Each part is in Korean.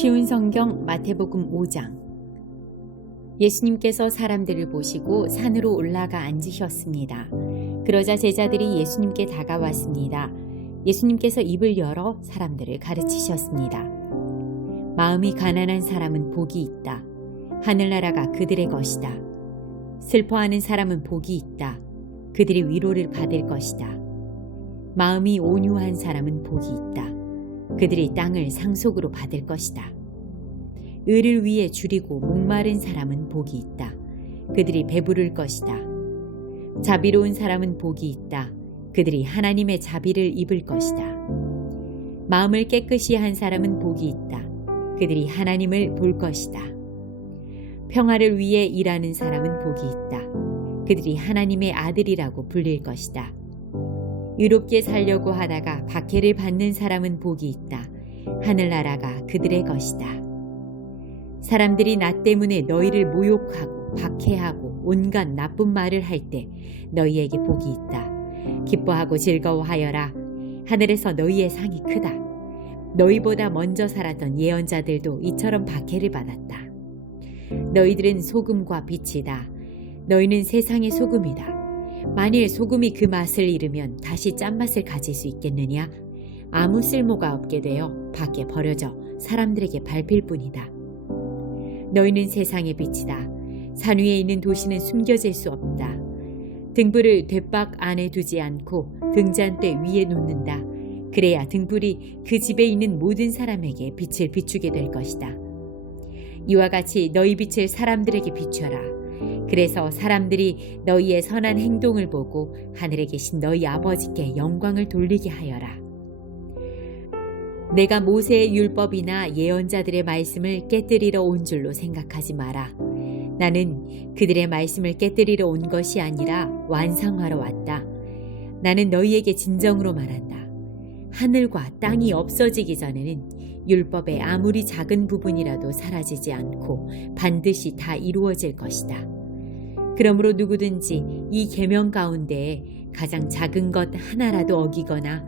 쉬운 성경 마태복음 5장. 예수님께서 사람들을 보시고 산으로 올라가 앉으셨습니다. 그러자 제자들이 예수님께 다가왔습니다. 예수님께서 입을 열어 사람들을 가르치셨습니다. 마음이 가난한 사람은 복이 있다. 하늘나라가 그들의 것이다. 슬퍼하는 사람은 복이 있다. 그들이 위로를 받을 것이다. 마음이 온유한 사람은 복이 있다. 그들이 땅을 상속으로 받을 것이다. 의를 위해 줄이고 목마른 사람은 복이 있다. 그들이 배부를 것이다. 자비로운 사람은 복이 있다. 그들이 하나님의 자비를 입을 것이다. 마음을 깨끗이 한 사람은 복이 있다. 그들이 하나님을 볼 것이다. 평화를 위해 일하는 사람은 복이 있다. 그들이 하나님의 아들이라고 불릴 것이다. 의롭게 살려고 하다가 박해를 받는 사람은 복이 있다. 하늘나라가 그들의 것이다. 사람들이 나 때문에 너희를 모욕하고 박해하고 온갖 나쁜 말을 할 때 너희에게 복이 있다. 기뻐하고 즐거워하여라. 하늘에서 너희의 상이 크다. 너희보다 먼저 살았던 예언자들도 이처럼 박해를 받았다. 너희들은 소금과 빛이다. 너희는 세상의 소금이다. 만일 소금이 그 맛을 잃으면 다시 짠맛을 가질 수 있겠느냐? 아무 쓸모가 없게 되어 밖에 버려져 사람들에게 밟힐 뿐이다. 너희는 세상의 빛이다. 산 위에 있는 도시는 숨겨질 수 없다. 등불을 돛박 안에 두지 않고 등잔대 위에 놓는다. 그래야 등불이 그 집에 있는 모든 사람에게 빛을 비추게 될 것이다. 이와 같이 너희 빛을 사람들에게 비춰라. 그래서 사람들이 너희의 선한 행동을 보고 하늘에 계신 너희 아버지께 영광을 돌리게 하여라. 내가 모세의 율법이나 예언자들의 말씀을 깨뜨리러 온 줄로 생각하지 마라. 나는 그들의 말씀을 깨뜨리러 온 것이 아니라 완성하러 왔다. 나는 너희에게 진정으로 말한다. 하늘과 땅이 없어지기 전에는 율법의 아무리 작은 부분이라도 사라지지 않고 반드시 다 이루어질 것이다. 그러므로 누구든지 이 계명 가운데에 가장 작은 것 하나라도 어기거나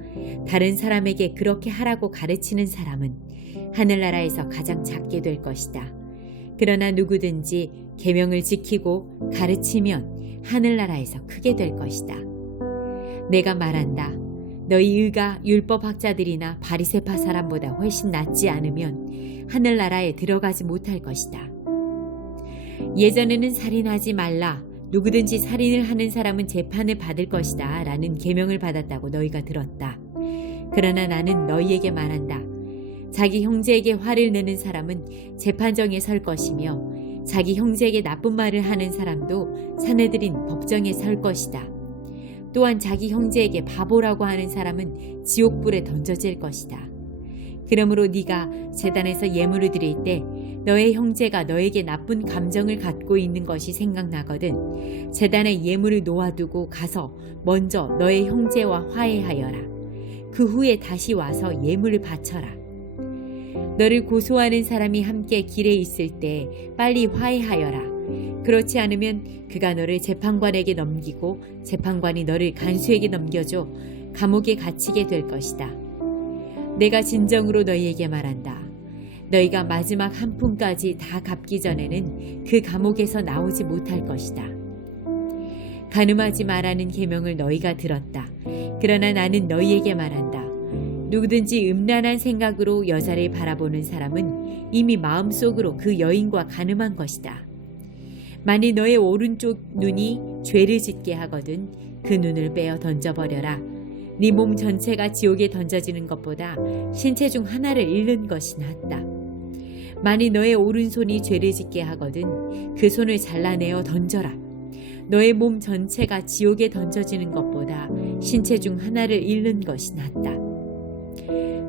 다른 사람에게 그렇게 하라고 가르치는 사람은 하늘나라에서 가장 작게 될 것이다. 그러나 누구든지 계명을 지키고 가르치면 하늘나라에서 크게 될 것이다. 내가 말한다. 너희 의가 율법학자들이나 바리새파 사람보다 훨씬 낫지 않으면 하늘나라에 들어가지 못할 것이다. 예전에는 살인하지 말라. 누구든지 살인을 하는 사람은 재판을 받을 것이다. 라는 계명을 받았다고 너희가 들었다. 그러나 나는 너희에게 말한다. 자기 형제에게 화를 내는 사람은 재판정에 설 것이며 자기 형제에게 나쁜 말을 하는 사람도 사내들인 법정에 설 것이다. 또한 자기 형제에게 바보라고 하는 사람은 지옥불에 던져질 것이다. 그러므로 네가 제단에서 예물을 드릴 때 너의 형제가 너에게 나쁜 감정을 갖고 있는 것이 생각나거든 제단에 예물을 놓아두고 가서 먼저 너의 형제와 화해하여라. 그 후에 다시 와서 예물을 바쳐라. 너를 고소하는 사람이 함께 길에 있을 때 빨리 화해하여라. 그렇지 않으면 그가 너를 재판관에게 넘기고 재판관이 너를 간수에게 넘겨줘 감옥에 갇히게 될 것이다. 내가 진정으로 너희에게 말한다. 너희가 마지막 한 푼까지 다 갚기 전에는 그 감옥에서 나오지 못할 것이다. 간음하지 말라는 계명을 너희가 들었다. 그러나 나는 너희에게 말한다. 누구든지 음란한 생각으로 여자를 바라보는 사람은 이미 마음속으로 그 여인과 간음한 것이다. 만일 너의 오른쪽 눈이 죄를 짓게 하거든 그 눈을 빼어 던져버려라. 네 몸 전체가 지옥에 던져지는 것보다 신체 중 하나를 잃는 것이 낫다. 만일 너의 오른손이 죄를 짓게 하거든 그 손을 잘라내어 던져라. 너의 몸 전체가 지옥에 던져지는 것보다 신체 중 하나를 잃는 것이 낫다.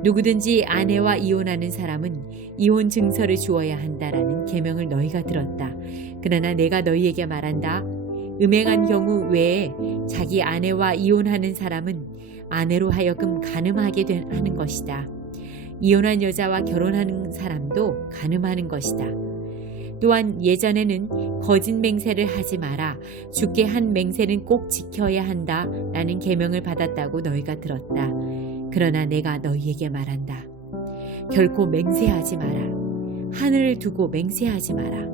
누구든지 아내와 이혼하는 사람은 이혼 증서를 주어야 한다라는 계명을 너희가 들었다. 그러나 내가 너희에게 말한다. 음행한 경우 외에 자기 아내와 이혼하는 사람은 아내로 하여금 간음하게 하는 것이다. 이혼한 여자와 결혼하는 사람도 간음하는 것이다. 또한 예전에는 거짓 맹세를 하지 마라. 주께 한 맹세는 꼭 지켜야 한다. 라는 계명을 받았다고 너희가 들었다. 그러나 내가 너희에게 말한다. 결코 맹세하지 마라. 하늘을 두고 맹세하지 마라.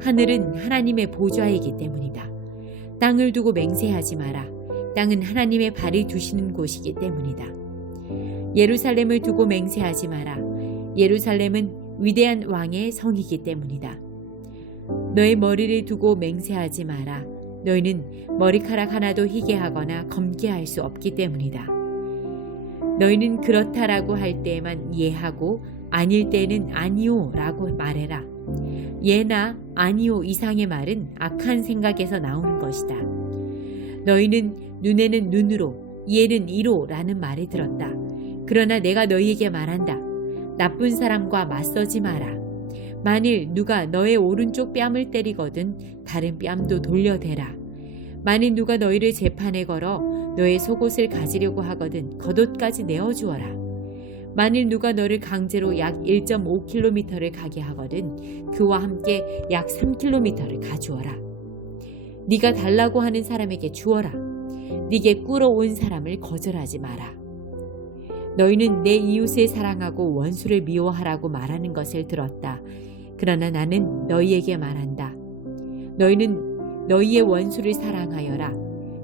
하늘은 하나님의 보좌이기 때문이다. 땅을 두고 맹세하지 마라. 땅은 하나님의 발을 두시는 곳이기 때문이다. 예루살렘을 두고 맹세하지 마라. 예루살렘은 위대한 왕의 성이기 때문이다. 너의 머리를 두고 맹세하지 마라. 너희는 머리카락 하나도 희게 하거나 검게 할 수 없기 때문이다. 너희는 그렇다라고 할 때에만 예하고 아닐 때는 아니오 라고 말해라. 예나 아니오 이상의 말은 악한 생각에서 나오는 것이다. 너희는 눈에는 눈으로 예는 이로 라는 말을 들었다. 그러나 내가 너희에게 말한다. 나쁜 사람과 맞서지 마라. 만일 누가 너의 오른쪽 뺨을 때리거든 다른 뺨도 돌려대라. 만일 누가 너희를 재판에 걸어 너의 속옷을 가지려고 하거든 겉옷까지 내어주어라. 만일 누가 너를 강제로 약 1.5km를 가게 하거든 그와 함께 약 3km를 가주어라. 네가 달라고 하는 사람에게 주어라. 네게 꾸러온 사람을 거절하지 마라. 너희는 내 이웃을 사랑하고 원수를 미워하라고 말하는 것을 들었다. 그러나 나는 너희에게 말한다. 너희는 너희의 원수를 사랑하여라.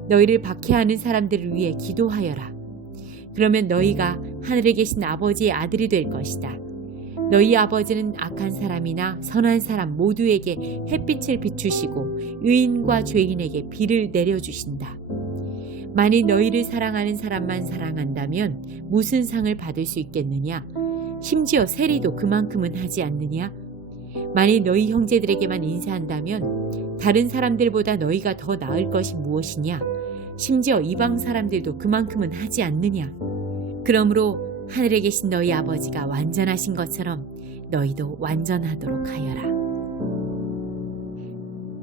너희를 박해하는 사람들을 위해 기도하여라. 그러면 너희가 하늘에 계신 아버지의 아들이 될 것이다. 너희 아버지는 악한 사람이나 선한 사람 모두에게 햇빛을 비추시고 의인과 죄인에게 비를 내려주신다. 만일 너희를 사랑하는 사람만 사랑한다면 무슨 상을 받을 수 있겠느냐? 심지어 세리도 그만큼은 하지 않느냐? 만일 너희 형제들에게만 인사한다면 다른 사람들보다 너희가 더 나을 것이 무엇이냐? 심지어 이방 사람들도 그만큼은 하지 않느냐? 그러므로 하늘에 계신 너희 아버지가 완전하신 것처럼 너희도 완전하도록 하여라.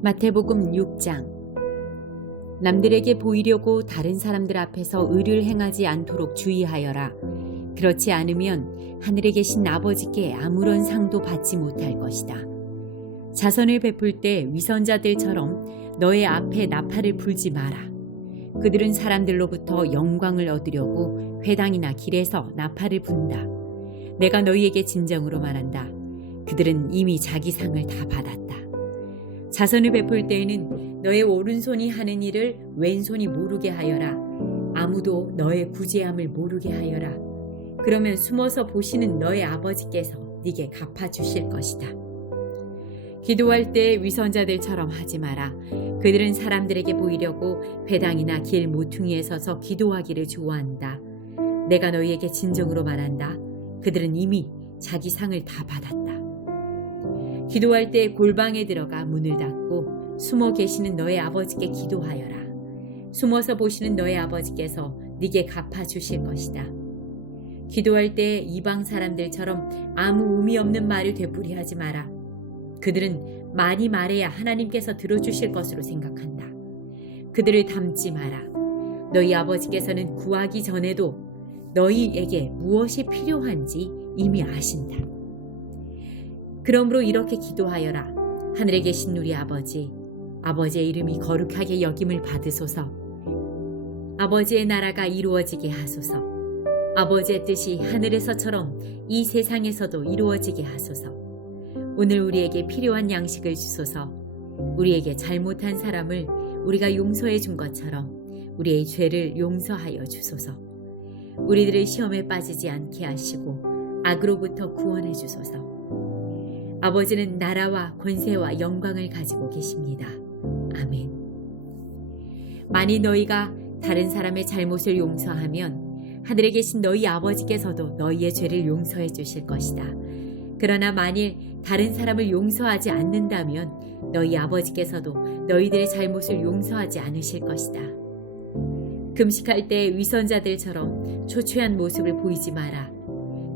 마태복음 6장. 남들에게 보이려고 다른 사람들 앞에서 의를 행하지 않도록 주의하여라. 그렇지 않으면 하늘에 계신 아버지께 아무런 상도 받지 못할 것이다. 자선을 베풀 때 위선자들처럼 너의 앞에 나팔을 불지 마라. 그들은 사람들로부터 영광을 얻으려고 회당이나 길에서 나팔을 분다. 내가 너희에게 진정으로 말한다. 그들은 이미 자기 상을 다 받았다. 자선을 베풀 때에는 너의 오른손이 하는 일을 왼손이 모르게 하여라. 아무도 너의 구제함을 모르게 하여라. 그러면 숨어서 보시는 너의 아버지께서 네게 갚아주실 것이다. 기도할 때 위선자들처럼 하지 마라. 그들은 사람들에게 보이려고 회당이나 길 모퉁이에 서서 기도하기를 좋아한다. 내가 너희에게 진정으로 말한다. 그들은 이미 자기 상을 다 받았다. 기도할 때 골방에 들어가 문을 닫고 숨어 계시는 너의 아버지께 기도하여라. 숨어서 보시는 너의 아버지께서 네게 갚아주실 것이다. 기도할 때 이방 사람들처럼 아무 의미 없는 말을 되풀이하지 마라. 그들은 많이 말해야 하나님께서 들어주실 것으로 생각한다. 그들을 닮지 마라. 너희 아버지께서는 구하기 전에도 너희에게 무엇이 필요한지 이미 아신다. 그러므로 이렇게 기도하여라. 하늘에 계신 우리 아버지, 아버지의 이름이 거룩하게 여김을 받으소서. 아버지의 나라가 이루어지게 하소서. 아버지의 뜻이 하늘에서처럼 이 세상에서도 이루어지게 하소서. 오늘 우리에게 필요한 양식을 주소서. 우리에게 잘못한 사람을 우리가 용서해 준 것처럼 우리의 죄를 용서하여 주소서. 우리들을 시험에 빠지지 않게 하시고 악으로부터 구원해 주소서. 아버지는 나라와 권세와 영광을 가지고 계십니다. 아멘. 만일 너희가 다른 사람의 잘못을 용서하면 하늘에 계신 너희 아버지께서도 너희의 죄를 용서해 주실 것이다. 그러나 만일 다른 사람을 용서하지 않는다면 너희 아버지께서도 너희들의 잘못을 용서하지 않으실 것이다. 금식할 때 위선자들처럼 초췌한 모습을 보이지 마라.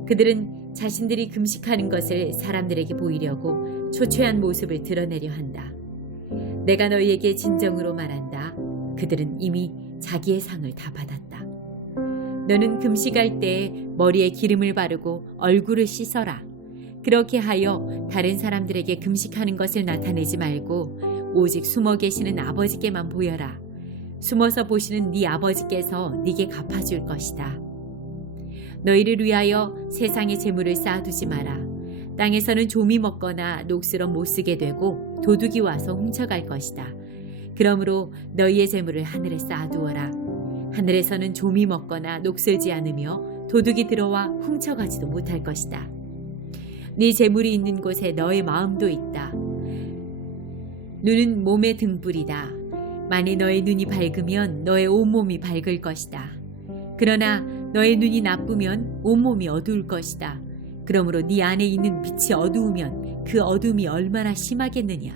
그들은 자신들이 금식하는 것을 사람들에게 보이려고 초췌한 모습을 드러내려 한다. 내가 너희에게 진정으로 말한다. 그들은 이미 자기의 상을 다 받았다. 너는 금식할 때 머리에 기름을 바르고 얼굴을 씻어라. 그렇게 하여 다른 사람들에게 금식하는 것을 나타내지 말고 오직 숨어 계시는 아버지께만 보여라. 숨어서 보시는 네 아버지께서 네게 갚아줄 것이다. 너희를 위하여 세상의 재물을 쌓아두지 마라. 땅에서는 좀이 먹거나 녹슬어 못 쓰게 되고 도둑이 와서 훔쳐갈 것이다. 그러므로 너희의 재물을 하늘에 쌓아두어라. 하늘에서는 좀이 먹거나 녹슬지 않으며 도둑이 들어와 훔쳐가지도 못할 것이다. 네 재물이 있는 곳에 너의 마음도 있다. 눈은 몸의 등불이다. 만일 너의 눈이 밝으면 너의 온몸이 밝을 것이다. 그러나 너의 눈이 나쁘면 온몸이 어두울 것이다. 그러므로 네 안에 있는 빛이 어두우면 그 어둠이 얼마나 심하겠느냐.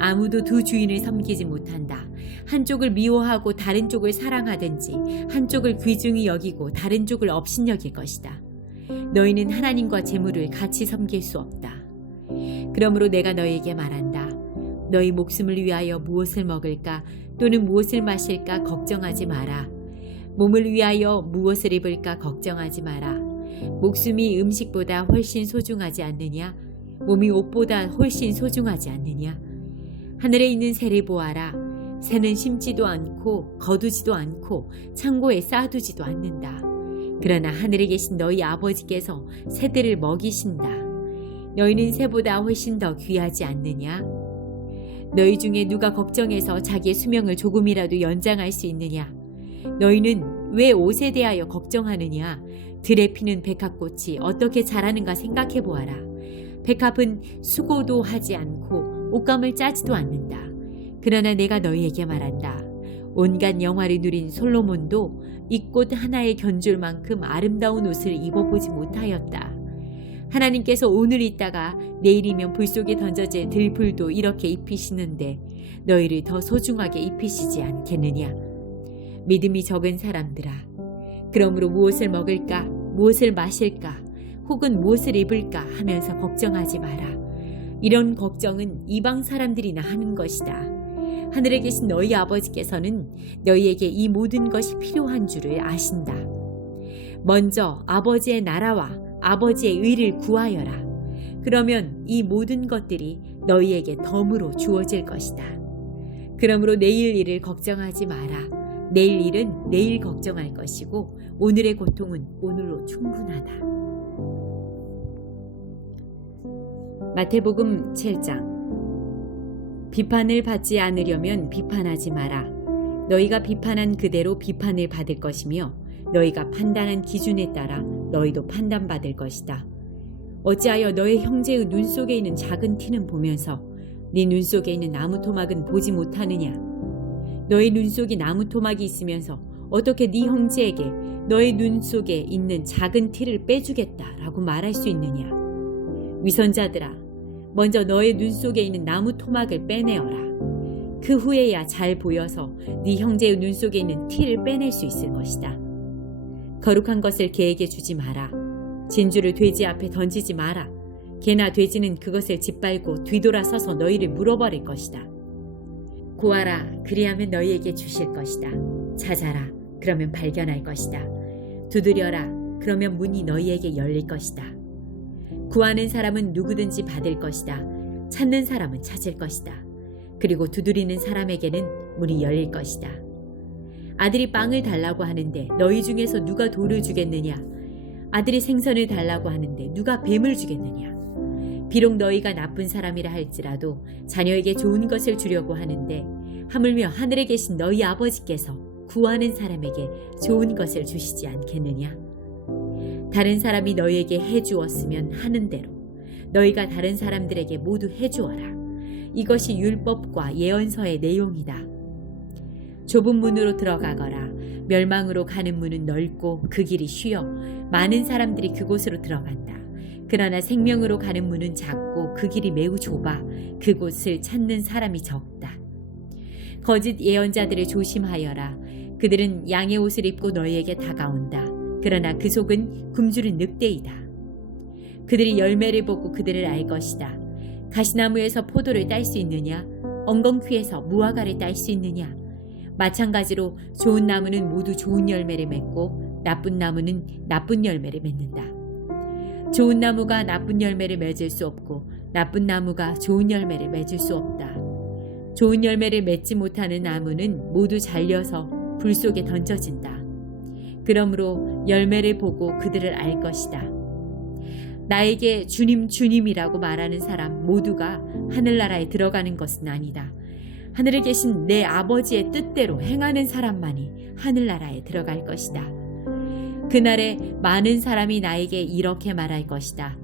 아무도 두 주인을 섬기지 못한다. 한쪽을 미워하고 다른 쪽을 사랑하든지 한쪽을 귀중히 여기고 다른 쪽을 업신여길 것이다. 너희는 하나님과 재물을 같이 섬길 수 없다. 그러므로 내가 너희에게 말한다. 너희 목숨을 위하여 무엇을 먹을까 또는 무엇을 마실까 걱정하지 마라. 몸을 위하여 무엇을 입을까 걱정하지 마라. 목숨이 음식보다 훨씬 소중하지 않느냐? 몸이 옷보다 훨씬 소중하지 않느냐? 하늘에 있는 새를 보아라. 새는 심지도 않고 거두지도 않고 창고에 쌓아두지도 않는다. 그러나 하늘에 계신 너희 아버지께서 새들을 먹이신다. 너희는 새보다 훨씬 더 귀하지 않느냐? 너희 중에 누가 걱정해서 자기의 수명을 조금이라도 연장할 수 있느냐? 너희는 왜 옷에 대하여 걱정하느냐? 들에 피는 백합꽃이 어떻게 자라는가 생각해 보아라. 백합은 수고도 하지 않고 옷감을 짜지도 않는다. 그러나 내가 너희에게 말한다. 온갖 영화를 누린 솔로몬도 이 꽃 하나에 견줄 만큼 아름다운 옷을 입어보지 못하였다. 하나님께서 오늘 있다가 내일이면 불 속에 던져질 들불도 이렇게 입히시는데 너희를 더 소중하게 입히시지 않겠느냐. 믿음이 적은 사람들아, 그러므로 무엇을 먹을까 무엇을 마실까 혹은 무엇을 입을까 하면서 걱정하지 마라. 이런 걱정은 이방 사람들이나 하는 것이다. 하늘에 계신 너희 아버지께서는 너희에게 이 모든 것이 필요한 줄을 아신다. 먼저 아버지의 나라와 아버지의 의를 구하여라. 그러면 이 모든 것들이 너희에게 덤으로 주어질 것이다. 그러므로 내일 일을 걱정하지 마라. 내일 일은 내일 걱정할 것이고 오늘의 고통은 오늘로 충분하다. 마태복음 7장. 비판을 받지 않으려면 비판하지 마라. 너희가 비판한 그대로 비판을 받을 것이며 너희가 판단한 기준에 따라 너희도 판단받을 것이다. 어찌하여 너의 형제의 눈 속에 있는 작은 티는 보면서 네 눈 속에 있는 나무 토막은 보지 못하느냐? 너의 눈 속에 나무 토막이 있으면서 어떻게 네 형제에게 너의 눈 속에 있는 작은 티를 빼주겠다라고 말할 수 있느냐? 위선자들아, 먼저 너의 눈 속에 있는 나무 토막을 빼내어라. 그 후에야 잘 보여서 네 형제의 눈 속에 있는 티를 빼낼 수 있을 것이다. 거룩한 것을 개에게 주지 마라. 진주를 돼지 앞에 던지지 마라. 개나 돼지는 그것을 짓밟고 뒤돌아서서 너희를 물어버릴 것이다. 구하라, 그리하면 너희에게 주실 것이다. 찾아라, 그러면 발견할 것이다. 두드려라, 그러면 문이 너희에게 열릴 것이다. 구하는 사람은 누구든지 받을 것이다. 찾는 사람은 찾을 것이다. 그리고 두드리는 사람에게는 문이 열릴 것이다. 아들이 빵을 달라고 하는데 너희 중에서 누가 돌을 주겠느냐? 아들이 생선을 달라고 하는데 누가 뱀을 주겠느냐? 비록 너희가 나쁜 사람이라 할지라도 자녀에게 좋은 것을 주려고 하는데 하물며 하늘에 계신 너희 아버지께서 구하는 사람에게 좋은 것을 주시지 않겠느냐? 다른 사람이 너희에게 해주었으면 하는 대로 너희가 다른 사람들에게 모두 해주어라. 이것이 율법과 예언서의 내용이다. 좁은 문으로 들어가거라. 멸망으로 가는 문은 넓고 그 길이 쉬어 많은 사람들이 그곳으로 들어간다. 그러나 생명으로 가는 문은 작고 그 길이 매우 좁아 그곳을 찾는 사람이 적다. 거짓 예언자들을 조심하여라. 그들은 양의 옷을 입고 너희에게 다가온다. 그러나 그 속은 굶주린 늑대이다. 그들이 열매를 보고 그들을 알 것이다. 가시나무에서 포도를 딸 수 있느냐? 엉겅퀴에서 무화과를 딸 수 있느냐? 마찬가지로 좋은 나무는 모두 좋은 열매를 맺고 나쁜 나무는 나쁜 열매를 맺는다. 좋은 나무가 나쁜 열매를 맺을 수 없고 나쁜 나무가 좋은 열매를 맺을 수 없다. 좋은 열매를 맺지 못하는 나무는 모두 잘려서 불 속에 던져진다. 그러므로 열매를 보고 그들을 알 것이다. 나에게 주님, 주님이라고 말하는 사람 모두가 하늘나라에 들어가는 것은 아니다. 하늘에 계신 내 아버지의 뜻대로 행하는 사람만이 하늘나라에 들어갈 것이다. 그날에 많은 사람이 나에게 이렇게 말할 것이다.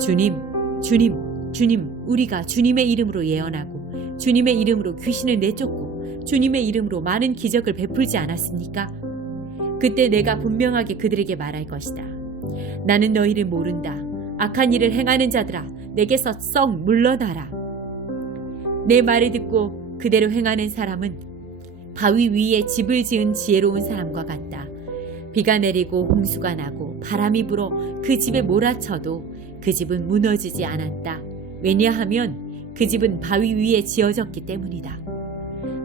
주님, 주님, 주님, 우리가 주님의 이름으로 예언하고 주님의 이름으로 귀신을 내쫓고 주님의 이름으로 많은 기적을 베풀지 않았습니까? 그때 내가 분명하게 그들에게 말할 것이다. 나는 너희를 모른다. 악한 일을 행하는 자들아, 내게서 썩 물러나라. 내 말을 듣고 그대로 행하는 사람은 바위 위에 집을 지은 지혜로운 사람과 같다. 비가 내리고 홍수가 나고 바람이 불어 그 집에 몰아쳐도 그 집은 무너지지 않았다. 왜냐하면 그 집은 바위 위에 지어졌기 때문이다.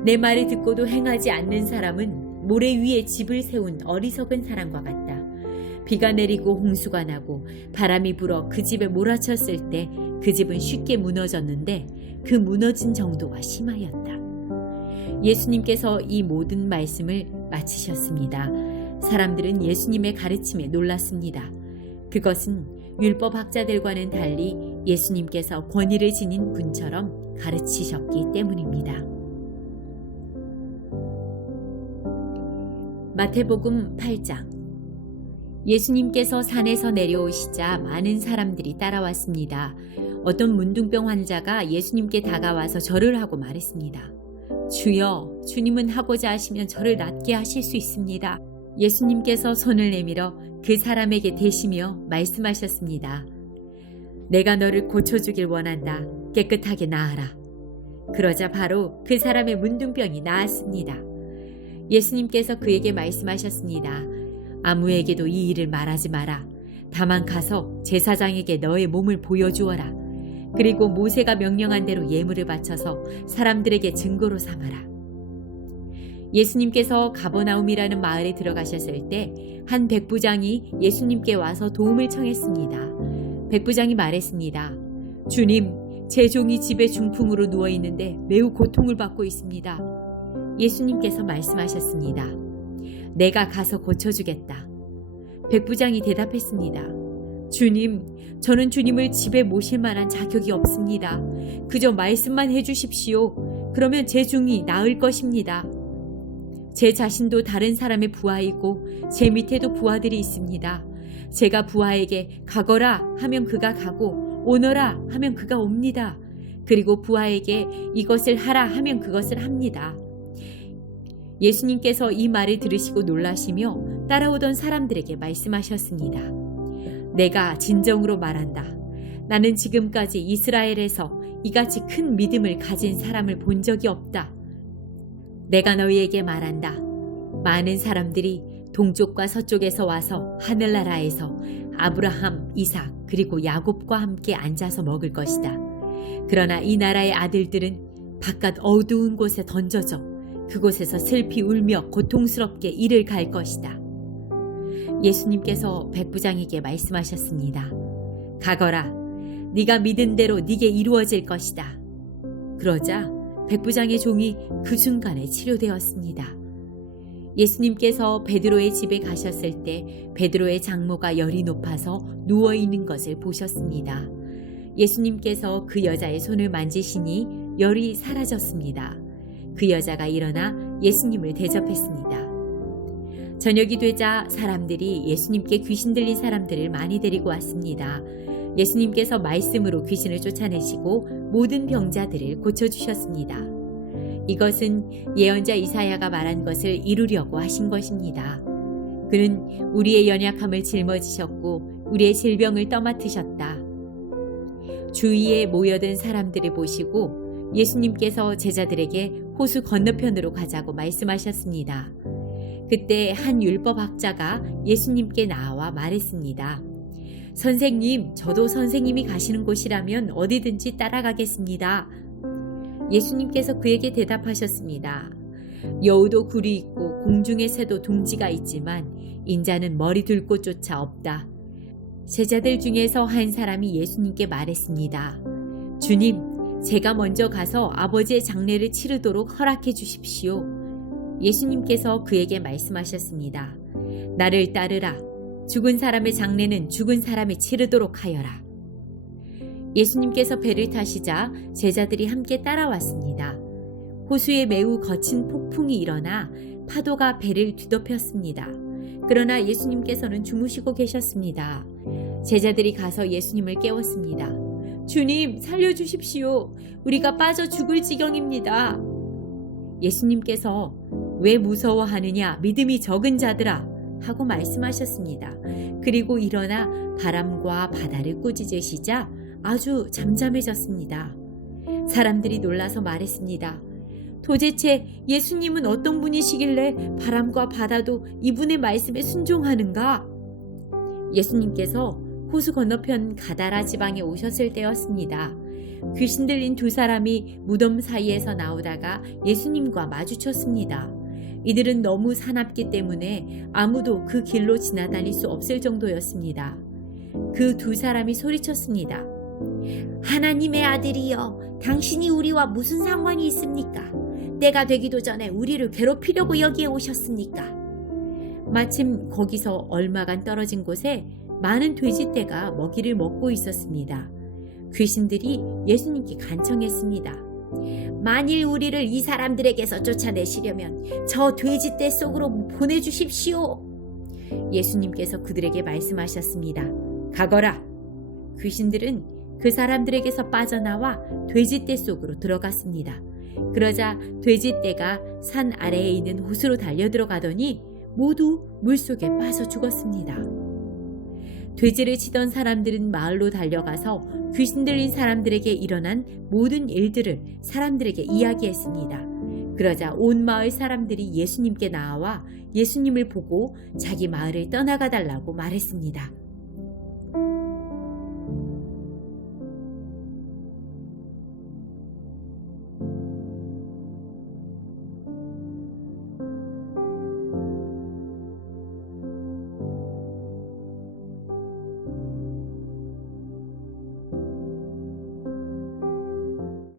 내 말을 듣고도 행하지 않는 사람은 모래 위에 집을 세운 어리석은 사람과 같다. 비가 내리고 홍수가 나고 바람이 불어 그 집에 몰아쳤을 때 그 집은 쉽게 무너졌는데 그 무너진 정도가 심하였다. 예수님께서 이 모든 말씀을 마치셨습니다. 사람들은 예수님의 가르침에 놀랐습니다. 그것은 율법학자들과는 달리 예수님께서 권위를 지닌 분처럼 가르치셨기 때문입니다. 마태복음 8장. 예수님께서 산에서 내려오시자 많은 사람들이 따라왔습니다. 어떤 문둥병 환자가 예수님께 다가와서 절을 하고 말했습니다. 주여, 주님은 하고자 하시면 저를 낫게 하실 수 있습니다. 예수님께서 손을 내밀어 그 사람에게 대시며 말씀하셨습니다. 내가 너를 고쳐주길 원한다. 깨끗하게 나아라. 그러자 바로 그 사람의 문둥병이 나았습니다. 예수님께서 그에게 말씀하셨습니다. 아무에게도 이 일을 말하지 마라. 다만 가서 제사장에게 너의 몸을 보여주어라. 그리고 모세가 명령한 대로 예물을 바쳐서 사람들에게 증거로 삼아라. 예수님께서 가버나움이라는 마을에 들어가셨을 때 한 백부장이 예수님께 와서 도움을 청했습니다. 백부장이 말했습니다. 주님, 제 종이 집에 중풍으로 누워 있는데 매우 고통을 받고 있습니다. 예수님께서 말씀하셨습니다. 내가 가서 고쳐주겠다. 백부장이 대답했습니다. 주님, 저는 주님을 집에 모실 만한 자격이 없습니다. 그저 말씀만 해주십시오. 그러면 제 종이 나을 것입니다. 제 자신도 다른 사람의 부하이고 제 밑에도 부하들이 있습니다. 제가 부하에게 가거라 하면 그가 가고 오너라 하면 그가 옵니다. 그리고 부하에게 이것을 하라 하면 그것을 합니다. 예수님께서 이 말을 들으시고 놀라시며 따라오던 사람들에게 말씀하셨습니다. 내가 진정으로 말한다. 나는 지금까지 이스라엘에서 이같이 큰 믿음을 가진 사람을 본 적이 없다. 내가 너희에게 말한다. 많은 사람들이 동쪽과 서쪽에서 와서 하늘나라에서 아브라함, 이삭, 그리고 야곱과 함께 앉아서 먹을 것이다. 그러나 이 나라의 아들들은 바깥 어두운 곳에 던져져 그곳에서 슬피 울며 고통스럽게 이를 갈 것이다. 예수님께서 백부장에게 말씀하셨습니다. 가거라. 네가 믿은 대로 네게 이루어질 것이다. 그러자 백부장의 종이 그 순간에 치료되었습니다. 예수님께서 베드로의 집에 가셨을 때 베드로의 장모가 열이 높아서 누워있는 것을 보셨습니다. 예수님께서 그 여자의 손을 만지시니 열이 사라졌습니다. 그 여자가 일어나 예수님을 대접했습니다. 저녁이 되자 사람들이 예수님께 귀신 들린 사람들을 많이 데리고 왔습니다. 예수님께서 말씀으로 귀신을 쫓아내시고 모든 병자들을 고쳐주셨습니다. 이것은 예언자 이사야가 말한 것을 이루려고 하신 것입니다. 그는 우리의 연약함을 짊어지셨고 우리의 질병을 떠맡으셨다. 주위에 모여든 사람들을 보시고 예수님께서 제자들에게 호수 건너편으로 가자고 말씀하셨습니다. 그때 한 율법학자가 예수님께 나와 말했습니다. 선생님, 저도 선생님이 가시는 곳이라면 어디든지 따라가겠습니다. 예수님께서 그에게 대답하셨습니다. 여우도 굴이 있고 공중의 새도 둥지가 있지만 인자는 머리 둘 곳조차 없다. 제자들 중에서 한 사람이 예수님께 말했습니다. 주님, 제가 먼저 가서 아버지의 장례를 치르도록 허락해 주십시오. 예수님께서 그에게 말씀하셨습니다. 나를 따르라. 죽은 사람의 장례는 죽은 사람이 치르도록 하여라. 예수님께서 배를 타시자 제자들이 함께 따라왔습니다. 호수에 매우 거친 폭풍이 일어나 파도가 배를 뒤덮였습니다. 그러나 예수님께서는 주무시고 계셨습니다. 제자들이 가서 예수님을 깨웠습니다. 주님, 살려주십시오. 우리가 빠져 죽을 지경입니다. 예수님께서 왜 무서워하느냐, 믿음이 적은 자들아 하고 말씀하셨습니다. 그리고 일어나 바람과 바다를 꾸짖으시자 아주 잠잠해졌습니다. 사람들이 놀라서 말했습니다. 도대체 예수님은 어떤 분이시길래 바람과 바다도 이분의 말씀에 순종하는가? 예수님께서 호수 건너편 가다라 지방에 오셨을 때였습니다. 귀신 들린 두 사람이 무덤 사이에서 나오다가 예수님과 마주쳤습니다. 이들은 너무 사납기 때문에 아무도 그 길로 지나다닐 수 없을 정도였습니다. 그 두 사람이 소리쳤습니다. 하나님의 아들이여, 당신이 우리와 무슨 상관이 있습니까? 때가 되기도 전에 우리를 괴롭히려고 여기에 오셨습니까? 마침 거기서 얼마간 떨어진 곳에 많은 돼지떼가 먹이를 먹고 있었습니다. 귀신들이 예수님께 간청했습니다. 만일 우리를 이 사람들에게서 쫓아내시려면 저 돼지떼 속으로 보내주십시오. 예수님께서 그들에게 말씀하셨습니다. 가거라. 귀신들은 그 사람들에게서 빠져나와 돼지떼 속으로 들어갔습니다. 그러자 돼지떼가 산 아래에 있는 호수로 달려들어가더니 모두 물속에 빠져 죽었습니다. 돼지를 치던 사람들은 마을로 달려가서 귀신 들린 사람들에게 일어난 모든 일들을 사람들에게 이야기했습니다. 그러자 온 마을 사람들이 예수님께 나와 예수님을 보고 자기 마을을 떠나가 달라고 말했습니다.